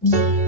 Música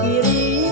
kiri